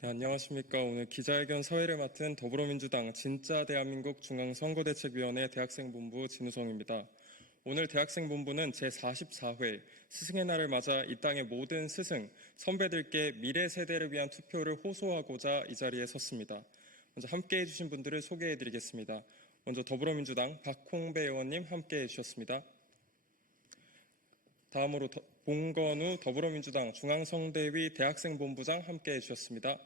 네, 안녕하십니까. 오늘 기자회견 서해를 맡은 더불어민주당 진짜 대한민국 중앙선거대책위원회 대학생본부 진우성입니다. 오늘 대학생본부는 제44회 스승의 날을 맞아 이 땅의 모든 스승, 선배들께 미래 세대를 위한 투표를 호소하고자 이 자리에 섰습니다. 먼저 함께 해 주신 분들을 소개해 드리겠습니다. 먼저 더불어민주당 박홍배 의원님 함께 해 주셨습니다. 다음으로 더- 봉건우 더불어민주당 중앙성대위 대학생본부장 함께 해 주셨습니다.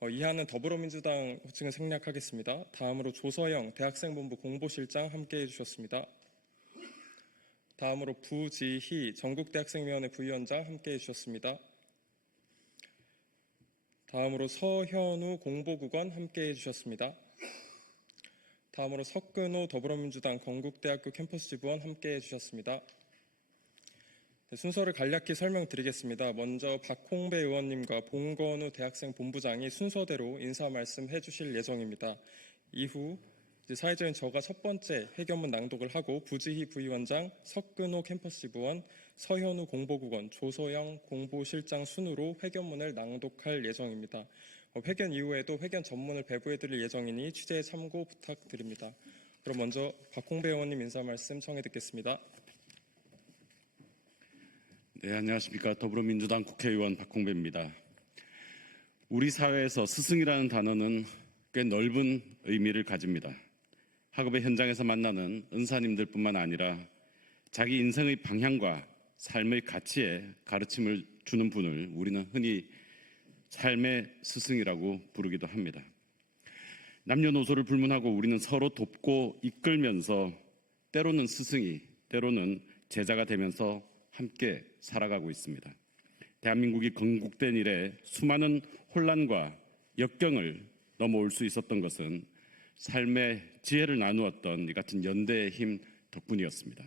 어, 이하는 더불어민주당 호칭을 생략하겠습니다. 다음으로 조서영 대학생본부 공보실장 함께 해 주셨습니다. 다음으로 부지희 전국대학생위원회 부위원장 함께 해 주셨습니다. 다음으로 서현우 공보국원 함께 해 주셨습니다. 다음으로 석근호 더불어민주당 건국대학교 캠퍼스 지부원 함께 해 주셨습니다. 네, 순서를 간략히 설명드리겠습니다. 먼저 박홍배 의원님과 봉건우 대학생 본부장이 순서대로 인사 말씀해 주실 예정입니다. 이후 사회적인 저가 첫 번째 회견문 낭독을 하고 부지희 부위원장, 석근호 캠퍼스 지부원, 서현우 공보국원, 조소영 공보실장 순으로 회견문을 낭독할 예정입니다. 어, 회견 이후에도 회견 전문을 배부해 드릴 예정이니 취재에 참고 부탁드립니다. 그럼 먼저 박홍배 의원님 인사 말씀 청해 듣겠습니다. 네, 안녕하십니까. 더불어민주당 국회의원 박홍배입니다. 우리 사회에서 스승이라는 단어는 꽤 넓은 의미를 가집니다. 학업의 현장에서 만나는 은사님들뿐만 아니라 자기 인생의 방향과 삶의 가치에 가르침을 주는 분을 우리는 흔히 삶의 스승이라고 부르기도 합니다. 남녀노소를 불문하고 우리는 서로 돕고 이끌면서 때로는 스승이, 때로는 제자가 되면서 함께 살아가고 있습니다. 대한민국이 건국된 이래 수많은 혼란과 역경을 넘어올 수 있었던 것은 삶의 지혜를 나누었던 이 같은 연대의 힘 덕분이었습니다.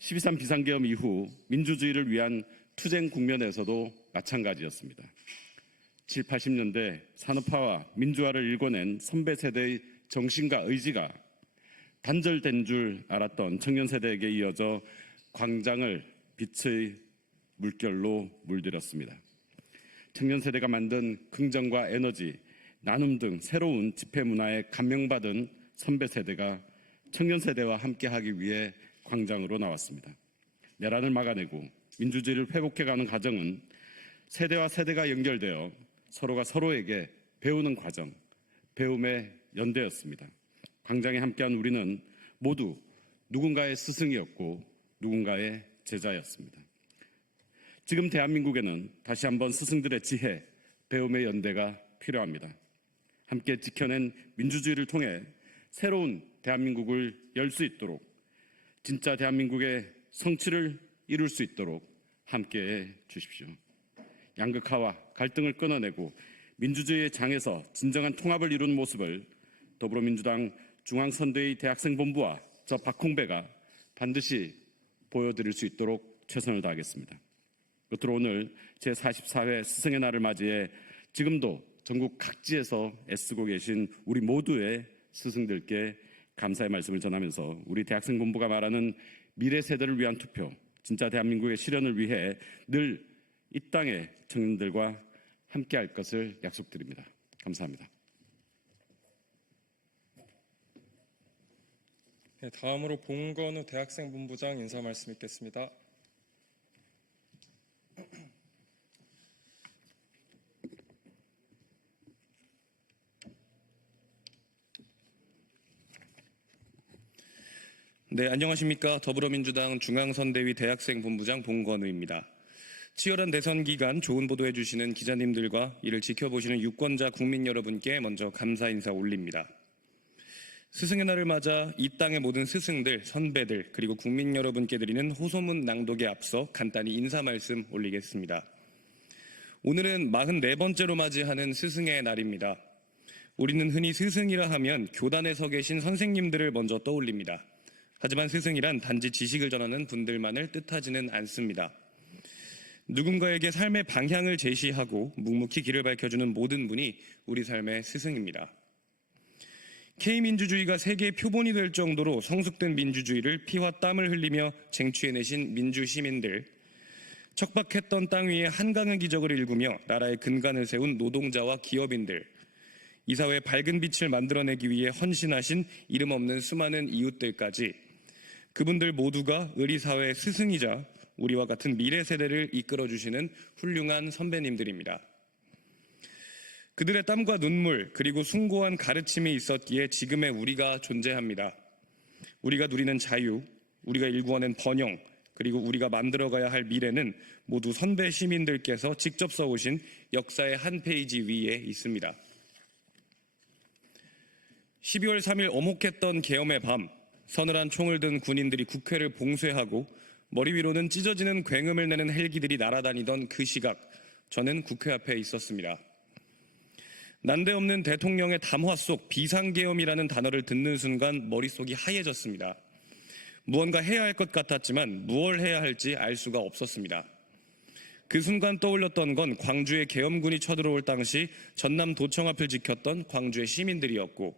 12.3 비상계엄 이후 민주주의를 위한 투쟁 국면에서도 마찬가지였습니다. 7, 80년대 산업화와 민주화를 일궈낸 선배 세대의 정신과 의지가 단절된 줄 알았던 청년 세대에게 이어져 광장을 빛의 물결로 물들였습니다. 청년 세대가 만든 긍정과 에너지, 나눔 등 새로운 집회 문화에 감명받은 선배 세대가 청년 세대와 함께하기 위해 광장으로 나왔습니다. 내란을 막아내고 민주주의를 회복해가는 과정은 세대와 세대가 연결되어 서로가 서로에게 배우는 과정, 배움의 연대였습니다. 광장에 함께한 우리는 모두 누군가의 스승이었고 누군가의 제자였습니다. 지금 대한민국에는 다시 한번 스승들의 지혜, 배움의 연대가 필요합니다. 함께 지켜낸 민주주의를 통해 새로운 대한민국을 열 수 있도록 진짜 대한민국의 성취를 이룰 수 있도록 함께해 주십시오. 양극화와 갈등을 끊어내고 민주주의의 장에서 진정한 통합을 이루는 모습을 더불어민주당 중앙선대위 대학생본부와 저 박홍배가 반드시 보여드릴 수 있도록 최선을 다하겠습니다. 끝으로 오늘 제44회 스승의 날을 맞이해 지금도 전국 각지에서 애쓰고 계신 우리 모두의 스승들께 감사의 말씀을 전하면서 우리 대학생 본부가 말하는 미래 세대를 위한 투표, 진짜 대한민국의 실현을 위해 늘 이 땅의 청년들과 함께 할 것을 약속드립니다. 감사합니다. 네, 다음으로 봉건우 대학생 본부장 인사 말씀 있겠습니다. 네, 안녕하십니까. 더불어민주당 중앙선대위 대학생 본부장 봉건우입니다. 치열한 대선 기간 좋은 보도해 주시는 기자님들과 이를 지켜보시는 유권자 국민 여러분께 먼저 감사 인사 올립니다. 스승의 날을 맞아 이 땅의 모든 스승들, 선배들, 그리고 국민 여러분께 드리는 호소문 낭독에 앞서 간단히 인사 말씀 올리겠습니다. 오늘은 44번째로 맞이하는 스승의 날입니다. 우리는 흔히 스승이라 하면 교단에 서 계신 선생님들을 먼저 떠올립니다. 하지만 스승이란 단지 지식을 전하는 분들만을 뜻하지는 않습니다. 누군가에게 삶의 방향을 제시하고 묵묵히 길을 밝혀주는 모든 분이 우리 삶의 스승입니다. K민주주의가 세계의 표본이 될 정도로 성숙된 민주주의를 피와 땀을 흘리며 쟁취해내신 민주 시민들, 척박했던 땅 위에 한강의 기적을 일구며 나라의 근간을 세운 노동자와 기업인들, 이 사회의 밝은 빛을 만들어내기 위해 헌신하신 이름 없는 수많은 이웃들까지. 그분들 모두가 의리 사회의 스승이자 우리와 같은 미래 세대를 이끌어 주시는 훌륭한 선배님들입니다. 그들의 땀과 눈물 그리고 숭고한 가르침이 있었기에 지금의 우리가 존재합니다. 우리가 누리는 자유, 우리가 일구어낸 번영, 그리고 우리가 만들어가야 할 미래는 모두 선배 시민들께서 직접 써오신 역사의 한 페이지 위에 있습니다. 12월 3일 어목했던 계엄의 밤, 서늘한 총을 든 군인들이 국회를 봉쇄하고 머리 위로는 찢어지는 굉음을 내는 헬기들이 날아다니던 그 시각, 저는 국회 앞에 있었습니다. 난데없는 대통령의 담화 속 비상계엄이라는 단어를 듣는 순간 머릿속이 하얘졌습니다. 무언가 해야 할 것 같았지만 무얼 해야 할지 알 수가 없었습니다. 그 순간 떠올렸던 건 광주의 계엄군이 쳐들어올 당시 전남 도청 앞을 지켰던 광주의 시민들이었고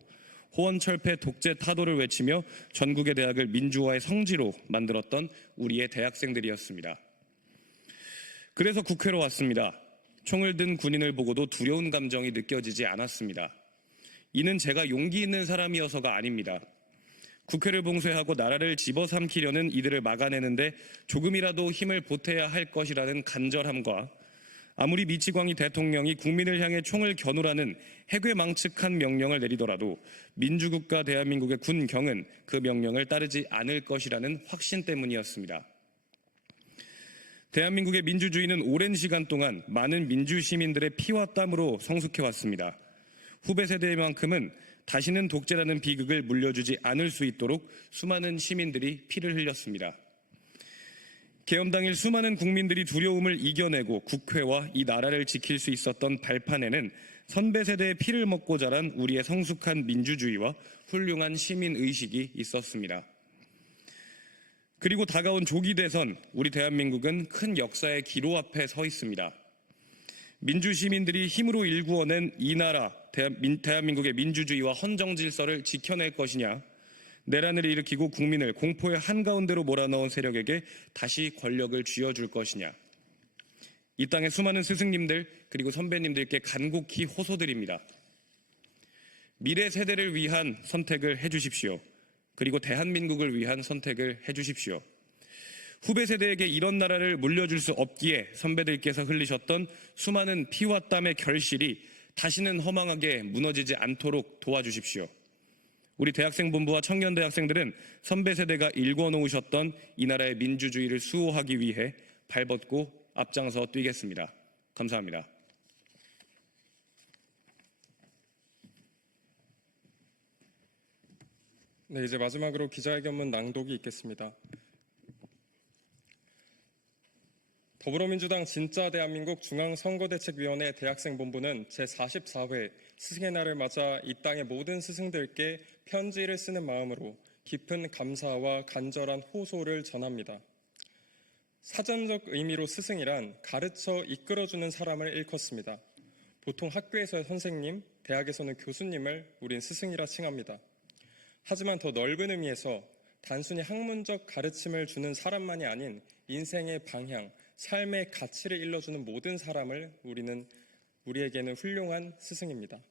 호원철폐 독재 타도를 외치며 전국의 대학을 민주화의 성지로 만들었던 우리의 대학생들이었습니다. 그래서 국회로 왔습니다. 총을 든 군인을 보고도 두려운 감정이 느껴지지 않았습니다. 이는 제가 용기 있는 사람이어서가 아닙니다. 국회를 봉쇄하고 나라를 집어삼키려는 이들을 막아내는데 조금이라도 힘을 보태야 할 것이라는 간절함과 아무리 미치광이 대통령이 국민을 향해 총을 겨누라는 해괴망측한 명령을 내리더라도 민주국가 대한민국의 군경은 그 명령을 따르지 않을 것이라는 확신 때문이었습니다. 대한민국의 민주주의는 오랜 시간 동안 많은 민주 시민들의 피와 땀으로 성숙해 왔습니다. 후배 세대만큼은 다시는 독재라는 비극을 물려주지 않을 수 있도록 수많은 시민들이 피를 흘렸습니다. 개엄 당일 수많은 국민들이 두려움을 이겨내고 국회와 이 나라를 지킬 수 있었던 발판에는 선배 세대의 피를 먹고 자란 우리의 성숙한 민주주의와 훌륭한 시민 의식이 있었습니다. 그리고 다가온 조기 대선, 우리 대한민국은 큰 역사의 기로 앞에 서 있습니다. 민주 시민들이 힘으로 일구어낸 이 나라, 대한민국의 민주주의와 헌정 질서를 지켜낼 것이냐, 내란을 일으키고 국민을 공포의 한가운데로 몰아넣은 세력에게 다시 권력을 쥐어줄 것이냐. 이 땅의 수많은 스승님들 그리고 선배님들께 간곡히 호소드립니다. 미래 세대를 위한 선택을 해주십시오. 그리고 대한민국을 위한 선택을 해주십시오. 후배 세대에게 이런 나라를 물려줄 수 없기에 선배들께서 흘리셨던 수많은 피와 땀의 결실이 다시는 허망하게 무너지지 않도록 도와주십시오. 우리 대학생 본부와 청년 대학생들은 선배 세대가 일궈놓으셨던 이 나라의 민주주의를 수호하기 위해 발벗고 앞장서 뛰겠습니다. 감사합니다. 네, 이제 마지막으로 기자회견문 낭독이 있겠습니다. 더불어민주당 진짜 대한민국 중앙선거대책위원회 대학생본부는 제44회 스승의 날을 맞아 이 땅의 모든 스승들께 편지를 쓰는 마음으로 깊은 감사와 간절한 호소를 전합니다. 사전적 의미로 스승이란 가르쳐 이끌어주는 사람을 일컫습니다. 보통 학교에서의 선생님, 대학에서는 교수님을 우린 스승이라 칭합니다. 하지만 더 넓은 의미에서 단순히 학문적 가르침을 주는 사람만이 아닌 인생의 방향, 삶의 가치를 일러주는 모든 사람을 우리는 우리에게는 훌륭한 스승입니다.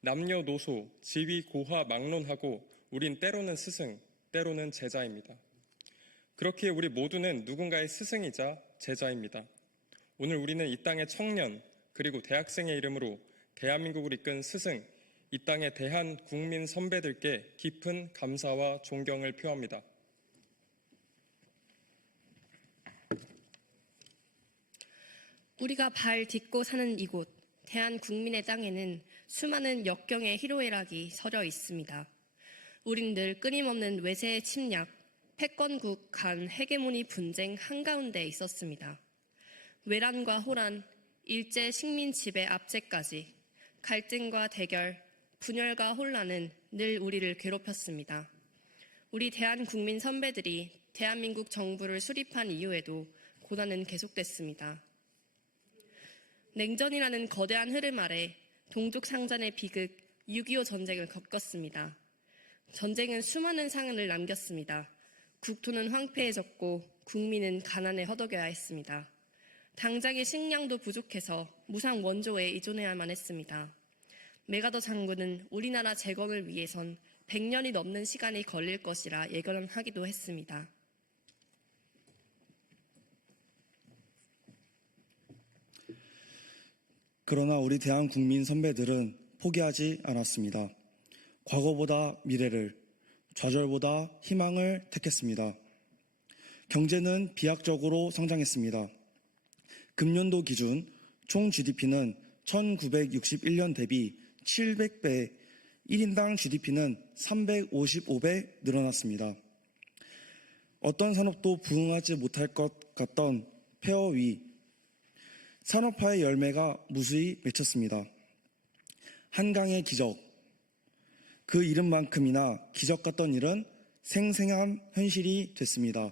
남녀노소, 지위, 고하, 막론하고 우린 때로는 스승, 때로는 제자입니다. 그렇기에 우리 모두는 누군가의 스승이자 제자입니다. 오늘 우리는 이 땅의 청년 그리고 대학생의 이름으로 대한민국을 이끈 스승, 이 땅의 대한 국민 선배들께 깊은 감사와 존경을 표합니다. 우리가 발 딛고 사는 이곳, 대한 국민의 땅에는 수많은 역경의 희로애락이 서려 있습니다. 우린 늘 끊임없는 외세의 침략, 패권국 간 헤게모니 분쟁 한가운데 있었습니다. 외란과 호란, 일제 식민 지배 압제까지 갈등과 대결, 분열과 혼란은 늘 우리를 괴롭혔습니다. 우리 대한 국민 선배들이 대한민국 정부를 수립한 이후에도 고난은 계속됐습니다. 냉전이라는 거대한 흐름 아래 동족 상잔의 비극 6.25 전쟁을 겪었습니다. 전쟁은 수많은 상흔을 남겼습니다. 국토는 황폐해졌고 국민은 가난에 허덕여야 했습니다. 당장의 식량도 부족해서 무상 원조에 의존해야만 했습니다. 메가더 장군은 우리나라 재건을 위해선 100년이 넘는 시간이 걸릴 것이라 예견하기도 했습니다. 그러나 우리 대한 국민 선배들은 포기하지 않았습니다. 과거보다 미래를, 좌절보다 희망을 택했습니다. 경제는 비약적으로 성장했습니다. 금년도 기준 총 GDP는 1961년 대비 700배, 1인당 GDP는 355배 늘어났습니다. 어떤 산업도 부응하지 못할 것 같던 폐허 위, 산업화의 열매가 무수히 맺혔습니다. 한강의 기적. 그 이름만큼이나 기적 같던 일은 생생한 현실이 됐습니다.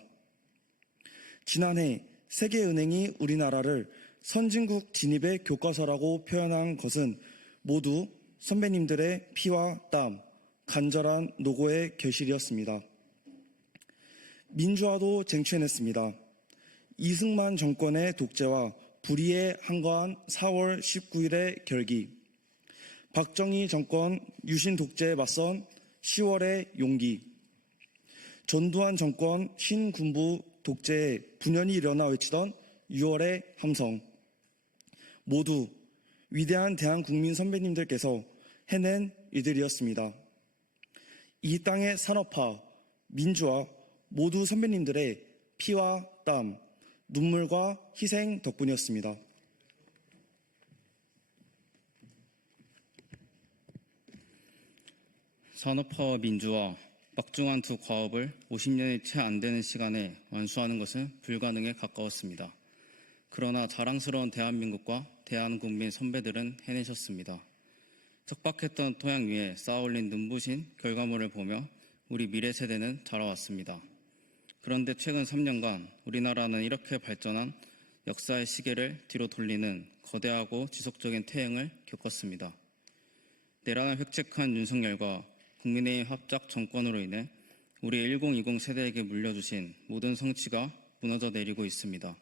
지난해 세계은행이 우리나라를 선진국 진입의 교과서라고 표현한 것은 모두 선배님들의 피와 땀, 간절한 노고의 결실이었습니다. 민주화도 쟁취해냈습니다. 이승만 정권의 독재와 불의에 한거한 4월 19일의 결기, 박정희 정권 유신 독재에 맞선 10월의 용기, 전두환 정권 신군부 독재에 분연히 일어나 외치던 6월의 함성, 모두 위대한 대한 국민 선배님들께서 해낸 일들이었습니다. 이 땅의 산업화, 민주화 모두 선배님들의 피와 땀, 눈물과 희생 덕분이었습니다. 산업화와 민주화, 막중한 두 과업을 50년이 채 안 되는 시간에 완수하는 것은 불가능에 가까웠습니다. 그러나 자랑스러운 대한민국과 대한국민 선배들은 해내셨습니다. 척박했던 토양 위에 쌓아올린 눈부신 결과물을 보며 우리 미래 세대는 자라왔습니다. 그런데 최근 3년간 우리나라는 이렇게 발전한 역사의 시계를 뒤로 돌리는 거대하고 지속적인 퇴행을 겪었습니다. 내란을 획책한 윤석열과 국민의힘 합작 정권으로 인해 우리 1020 세대에게 물려주신 모든 성취가 무너져 내리고 있습니다.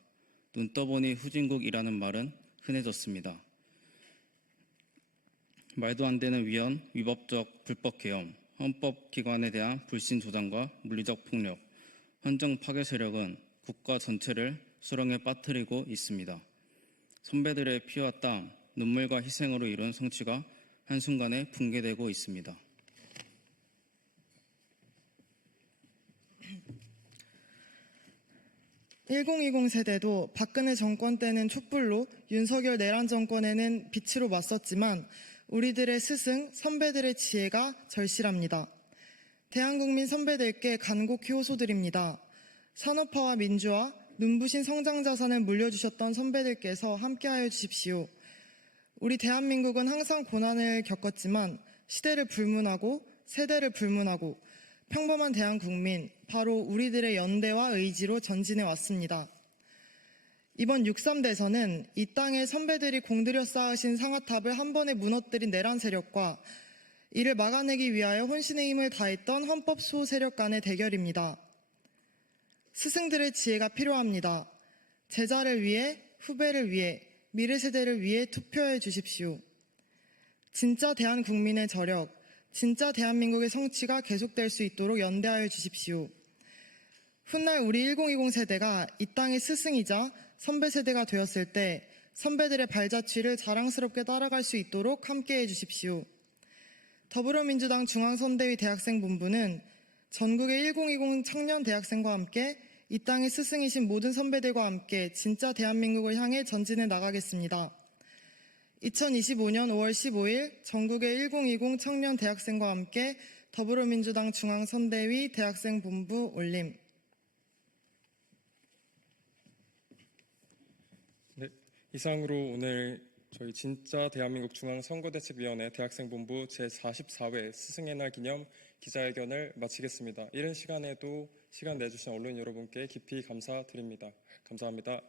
눈 떠보니 후진국이라는 말은 흔해졌습니다. 말도 안 되는 위헌, 위법적 불법 개엄, 헌법 기관에 대한 불신 조장과 물리적 폭력, 헌정 파괴 세력은 국가 전체를 수렁에 빠뜨리고 있습니다. 선배들의 피와 땀, 눈물과 희생으로 이룬 성취가 한순간에 붕괴되고 있습니다. (1020) 세대도 박근혜 정권 때는 촛불로 윤석열 내란 정권에는 빛으로 맞섰지만 우리들의 스승 선배들의 지혜가 절실합니다. 대한국민 선배들께 간곡히 호소드립니다. 산업화와 민주화, 눈부신 성장 자산을 물려주셨던 선배들께서 함께하여 주십시오. 우리 대한민국은 항상 고난을 겪었지만 시대를 불문하고 세대를 불문하고 평범한 대한 국민, 바로 우리들의 연대와 의지로 전진해 왔습니다. 이번 6.3 대선은 이 땅의 선배들이 공들여 쌓으신 상아탑을 한 번에 무너뜨린 내란 세력과 이를 막아내기 위하여 혼신의 힘을 다했던 헌법 수호 세력 간의 대결입니다. 스승들의 지혜가 필요합니다. 제자를 위해, 후배를 위해, 미래 세대를 위해 투표해 주십시오. 진짜 대한 국민의 저력, 진짜 대한민국의 성취가 계속될 수 있도록 연대하여 주십시오. 훗날 우리 1020 세대가 이 땅의 스승이자 선배 세대가 되었을 때 선배들의 발자취를 자랑스럽게 따라갈 수 있도록 함께해 주십시오. 더불어민주당 중앙선대위 대학생본부는 전국의 1020 청년 대학생과 함께 이 땅의 스승이신 모든 선배들과 함께 진짜 대한민국을 향해 전진해 나가겠습니다. 2025년 5월 15일 전국의 1020 청년 대학생과 함께 더불어민주당 중앙선대위 대학생본부 올림. 네, 이상으로 오늘 저희 진짜 대한민국 중앙선거대책위원회 대학생본부 제44회 스승의 날 기념 기자회견을 마치겠습니다. 이른 시간에도 시간 내주신 언론 여러분께 깊이 감사드립니다. 감사합니다.